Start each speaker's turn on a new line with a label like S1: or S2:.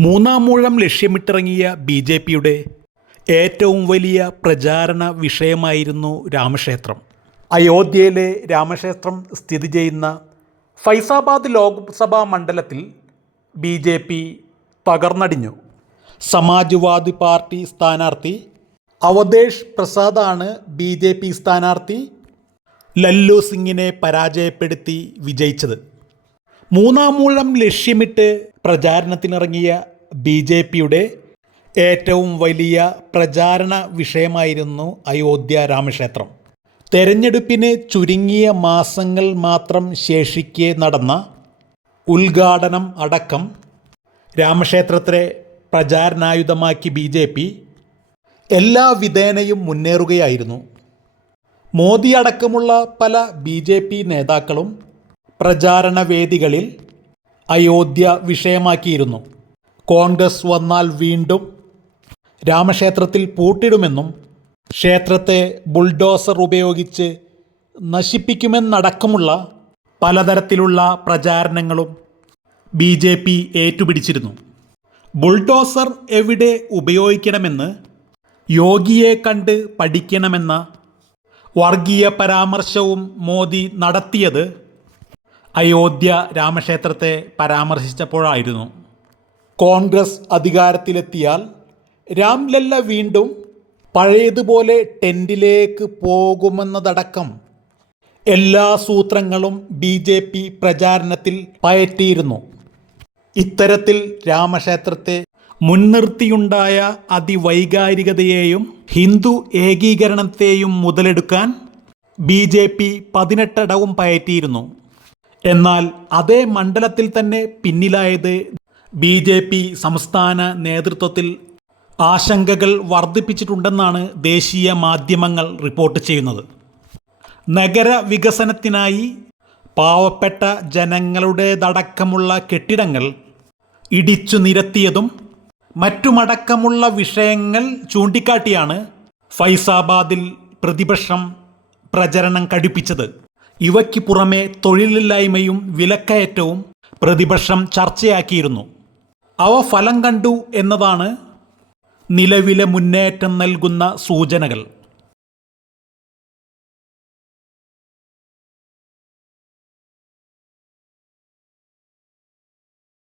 S1: മൂന്നാം മൂഴം ലക്ഷ്യമിട്ടിറങ്ങിയ B J പിയുടെ ഏറ്റവും വലിയ പ്രചാരണ വിഷയമായിരുന്നു രാമക്ഷേത്രം. അയോധ്യയിലെ രാമക്ഷേത്രം സ്ഥിതി ചെയ്യുന്ന ഫൈസാബാദ് ലോക്സഭാ മണ്ഡലത്തിൽ ബി ജെ പി തകർന്നടിഞ്ഞു. സമാജ്വാദി പാർട്ടി സ്ഥാനാർത്ഥി അവധേഷ് പ്രസാദാണ് ബി ജെ പി സ്ഥാനാർത്ഥി ലല്ലു സിംഗിനെ പരാജയപ്പെടുത്തി വിജയിച്ചത്. മൂന്നാം മൂഴം ലക്ഷ്യമിട്ട് പ്രചാരണത്തിനിറങ്ങിയ ബി ജെ പിയുടെ ഏറ്റവും വലിയ പ്രചാരണ വിഷയമായിരുന്നു അയോധ്യ രാമക്ഷേത്രം. തെരഞ്ഞെടുപ്പിന് ചുരുങ്ങിയ മാസങ്ങൾ മാത്രം ശേഷിക്കെ നടന്ന ഉദ്ഘാടനം അടക്കം രാമക്ഷേത്രത്തെ പ്രചാരണായുധമാക്കി ബി ജെ പി എല്ലാ വിധേനയും മുന്നേറുകയായിരുന്നു. മോദി അടക്കമുള്ള പല ബി ജെ പി നേതാക്കളും പ്രചാരണ വേദികളിൽ അയോധ്യ വിഷയമാക്കിയിരുന്നു. കോൺഗ്രസ് വന്നാൽ വീണ്ടും രാമക്ഷേത്രത്തിൽ പൂട്ടിടുമെന്നും ക്ഷേത്രത്തെ ബുൾഡോസർ ഉപയോഗിച്ച് നശിപ്പിക്കുമെന്നടക്കമുള്ള പലതരത്തിലുള്ള പ്രചാരണങ്ങളും ബി ജെ പി ഏറ്റുപിടിച്ചിരുന്നു. ബുൾഡോസർ എവിടെ ഉപയോഗിക്കണമെന്ന് യോഗിയെ കണ്ട് പഠിക്കണമെന്ന വർഗീയ പരാമർശവും മോദി നടത്തിയത് അയോധ്യ രാമക്ഷേത്രത്തെ പരാമർശിച്ചപ്പോഴായിരുന്നു. കോൺഗ്രസ് അധികാരത്തിലെത്തിയാൽ രാംലല്ല വീണ്ടും പഴയതുപോലെ ടെന്റിലേക്ക് പോകുമെന്നതടക്കം എല്ലാ സൂത്രങ്ങളും ബി ജെ പി പ്രചാരണത്തിൽ പയറ്റിയിരുന്നു. ഇത്തരത്തിൽ രാമക്ഷേത്രത്തെ മുൻനിർത്തിയുണ്ടായ അതിവൈകാരികതയെയും ഹിന്ദു ഏകീകരണത്തെയും മുതലെടുക്കാൻ ബി ജെ പി പതിനെട്ടടവും പയറ്റിയിരുന്നു. എന്നാൽ അതേ മണ്ഡലത്തിൽ തന്നെ പിന്നിലായത് ബി ജെ പി സംസ്ഥാന നേതൃത്വത്തിൽ ആശങ്കകൾ വർദ്ധിപ്പിച്ചിട്ടുണ്ടെന്നാണ് ദേശീയ മാധ്യമങ്ങൾ റിപ്പോർട്ട് ചെയ്യുന്നത്. നഗര വികസനത്തിനായി പാവപ്പെട്ട ജനങ്ങളുടേതടക്കമുള്ള കെട്ടിടങ്ങൾ ഇടിച്ചു നിരത്തിയതും മറ്റുമടക്കമുള്ള വിഷയങ്ങൾ ചൂണ്ടിക്കാട്ടിയാണ് ഫൈസാബാദിൽ പ്രതിപക്ഷം പ്രചരണം കടുപ്പിച്ചത്. ഇവയ്ക്ക് പുറമെ തൊഴിലില്ലായ്മയും വിലക്കയറ്റവും പ്രതിപക്ഷം ചർച്ചയാക്കിയിരുന്നു. അവ ഫലം കണ്ടു എന്നതാണ് നിലവിലെ മുന്നേറ്റം നൽകുന്ന സൂചനകൾ.